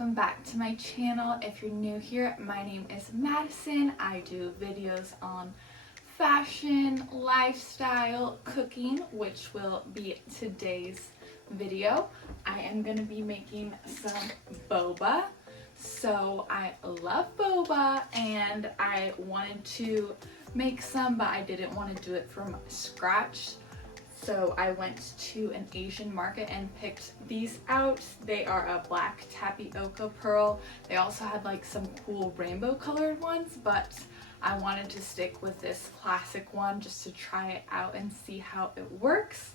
welcome back to my channel. If you're new here, my name is Madison. I do videos on fashion, lifestyle, cooking, which will be today's video. I am going to be making some boba. So I love boba and I wanted to make some, but I didn't want to do it from scratch. So I went to an Asian market and picked these out. They are a black tapioca pearl. They also had like some cool rainbow colored ones, but I wanted to stick with this classic one just to try it out and see how it works.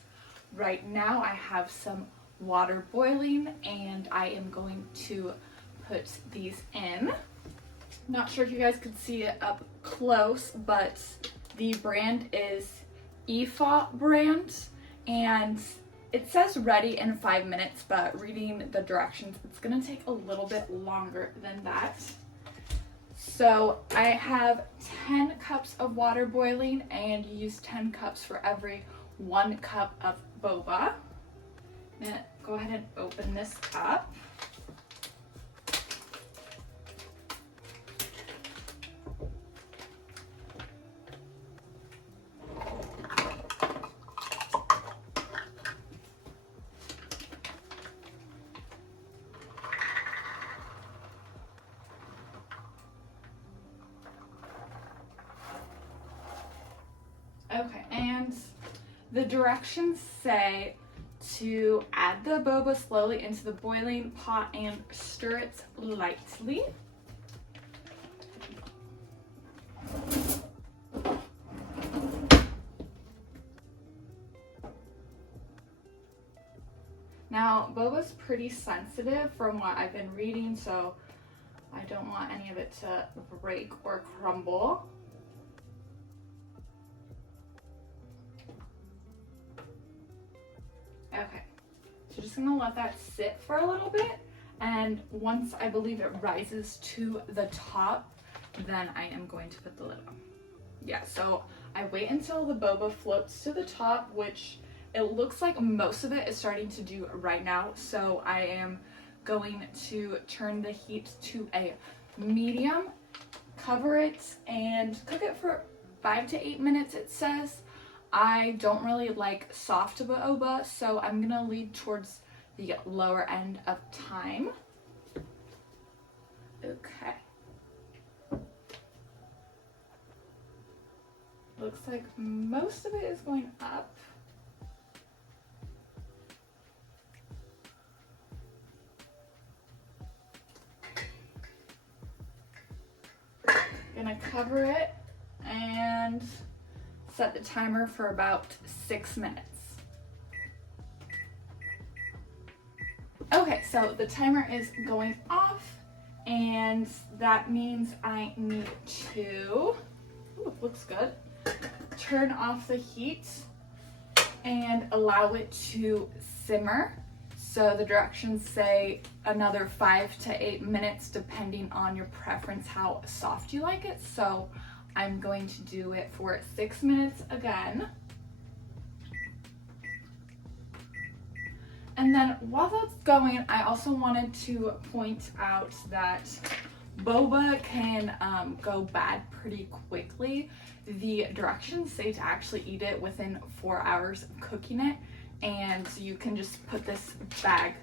Right now I have some water boiling and I am going to put these in. Not sure if you guys could see it up close, but the brand is Ifa brand, and it says ready in 5 minutes, but reading the directions, it's gonna take a little bit longer than that. So I have 10 cups of water boiling, and you use 10 cups for every 1 cup of boba. I'm gonna go ahead and open this up. Okay, and the directions say to add the boba slowly into the boiling pot and stir it lightly. Now, boba's pretty sensitive from what I've been reading, so I don't want any of it to break or crumble. Okay, so just gonna let that sit for a little bit, and once I believe it rises to the top, then I am going to put the lid on. Yeah, so I wait until the boba floats to the top, which it looks like most of it is starting to do right now, so I am going to turn the heat to a medium, cover it, and cook it for 5 to 8 minutes, it says. I don't really like soft boba, so I'm gonna lead towards the lower end of time. Okay. Looks like most of it is going up. Gonna cover it and set the timer for about 6 minutes. Okay, so the timer is going off, and that means I need to, ooh, it looks good, turn off the heat and allow it to simmer. So the directions say another 5 to 8 minutes depending on your preference how soft you like it. So I'm going to do it for 6 minutes again. And then while that's going, I also wanted to point out that boba can go bad pretty quickly. The directions say to actually eat it within 4 hours of cooking it, and you can just put this bag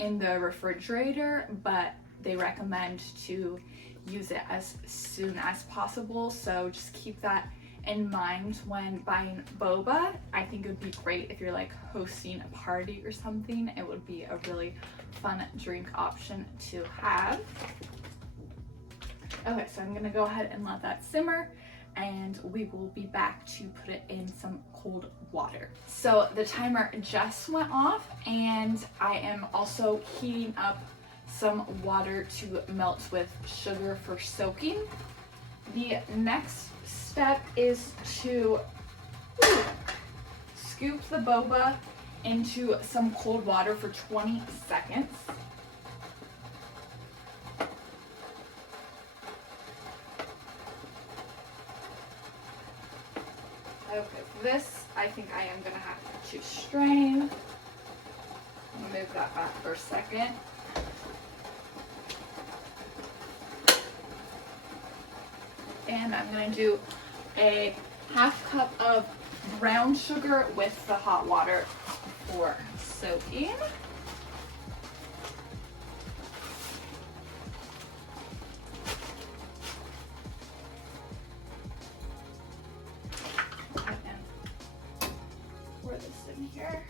in the refrigerator, but they recommend to use it as soon as possible, so just keep that in mind when buying boba. I think it would be great if you're like hosting a party or something. It would be a really fun drink option to have. Okay, so I'm gonna go ahead and let that simmer, and we will be back to put it in some cold water. So the timer just went off, and I am also heating up some water to melt with sugar for soaking. The next step is to scoop the boba into some cold water for 20 seconds. Okay, this I think I am gonna have to strain. Move that back for a second. and I'm gonna do a half cup of brown sugar with the hot water for soaking. I can pour this in here.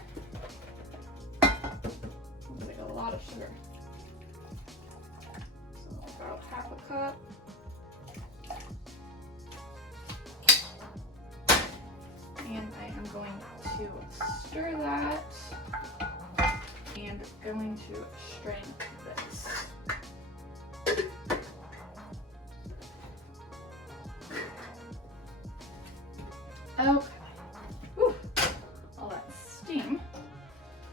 Looks like a lot of sugar. So about half a cup. And I am going to stir that and going to strain this. Okay. Whew. All that steam.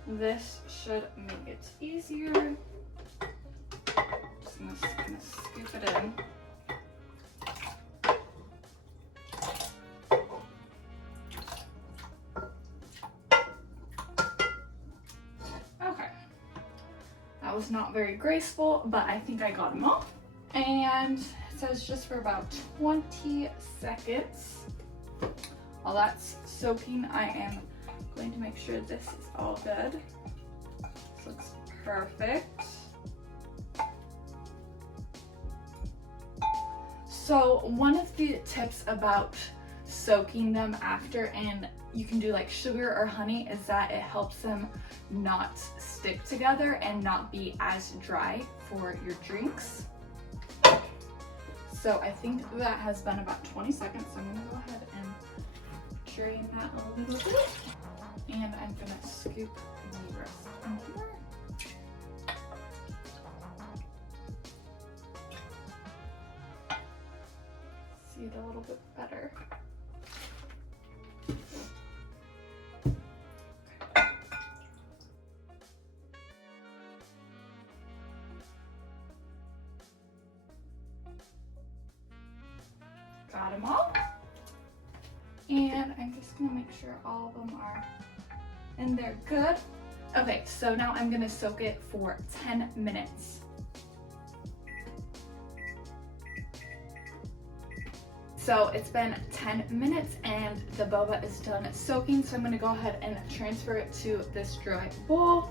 This should make it easier. Just gonna scoop it in. That was not very graceful, but I think I got them all. And it says just for about 20 seconds. While that's soaking, I am going to make sure this is all good. This looks perfect. So one of the tips about soaking them after, and you can do like sugar or honey, is that it helps them not stick together and not be as dry for your drinks. So I think that has been about 20 seconds, so I'm gonna go ahead and drain that a little bit, and I'm gonna scoop the rest in here. See it a little bit better. Got them all. And I'm just gonna make sure all of them are in there good. Okay, so now I'm gonna soak it for 10 minutes. So it's been 10 minutes and the boba is done soaking, so I'm gonna go ahead and transfer it to this dry bowl.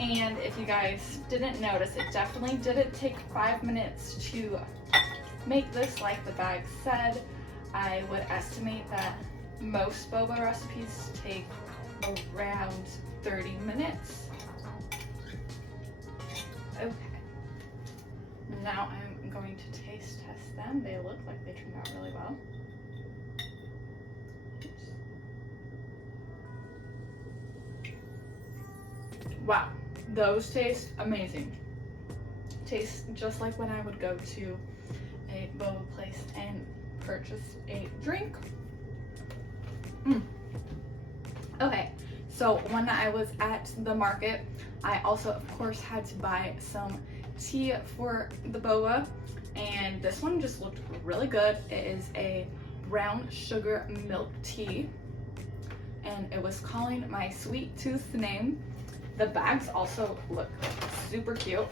And if you guys didn't notice, it definitely didn't take 5 minutes to make this like the bag said. I would estimate that most boba recipes take around 30 minutes. Okay. Now I'm going to taste test them. They look like they turned out really well. Wow. Those taste amazing. Taste just like when I would go to a boba place and purchase a drink. Okay, so when I was at the market, I also of course had to buy some tea for the boba, and this one just looked really good. It is a brown sugar milk tea, and it was calling my sweet tooth name. The bags also look super cute.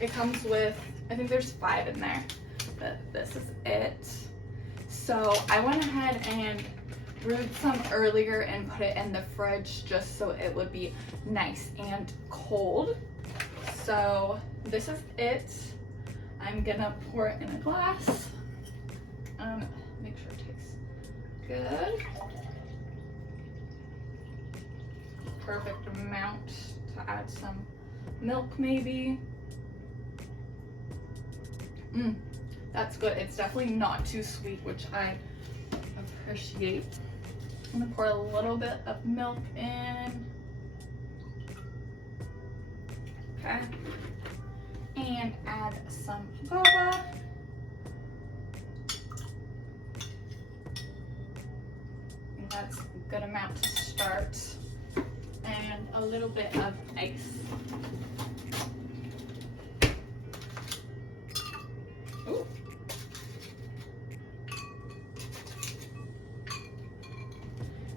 It comes with, I think there's 5 in there, but this is it. So I went ahead and brewed some earlier and put it in the fridge just so it would be nice and cold. So this is it. I'm gonna pour it in a glass. Make sure it tastes good. Perfect amount to add some milk maybe. That's good. It's definitely not too sweet, which I appreciate. I'm gonna pour a little bit of milk in. Okay. And add some boba. And that's a good amount to start. And a little bit of ice. Ooh.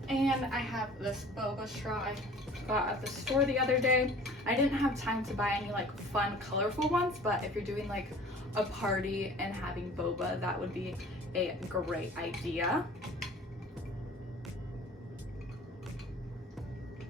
And And I have this boba straw I got at the store the other day. I didn't have time to buy any like fun, colorful ones, but if you're doing like a party and having boba, that would be a great idea.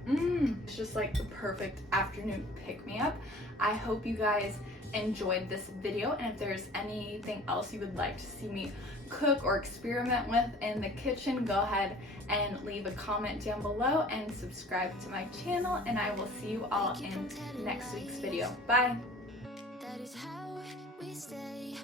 It's just like the perfect afternoon pick-me-up. I hope you guys enjoyed this video, and if there's anything else you would like to see me cook or experiment with in the kitchen, go ahead and leave a comment down below and subscribe to my channel, and I will see you all in next week's video. Bye! That is how we stay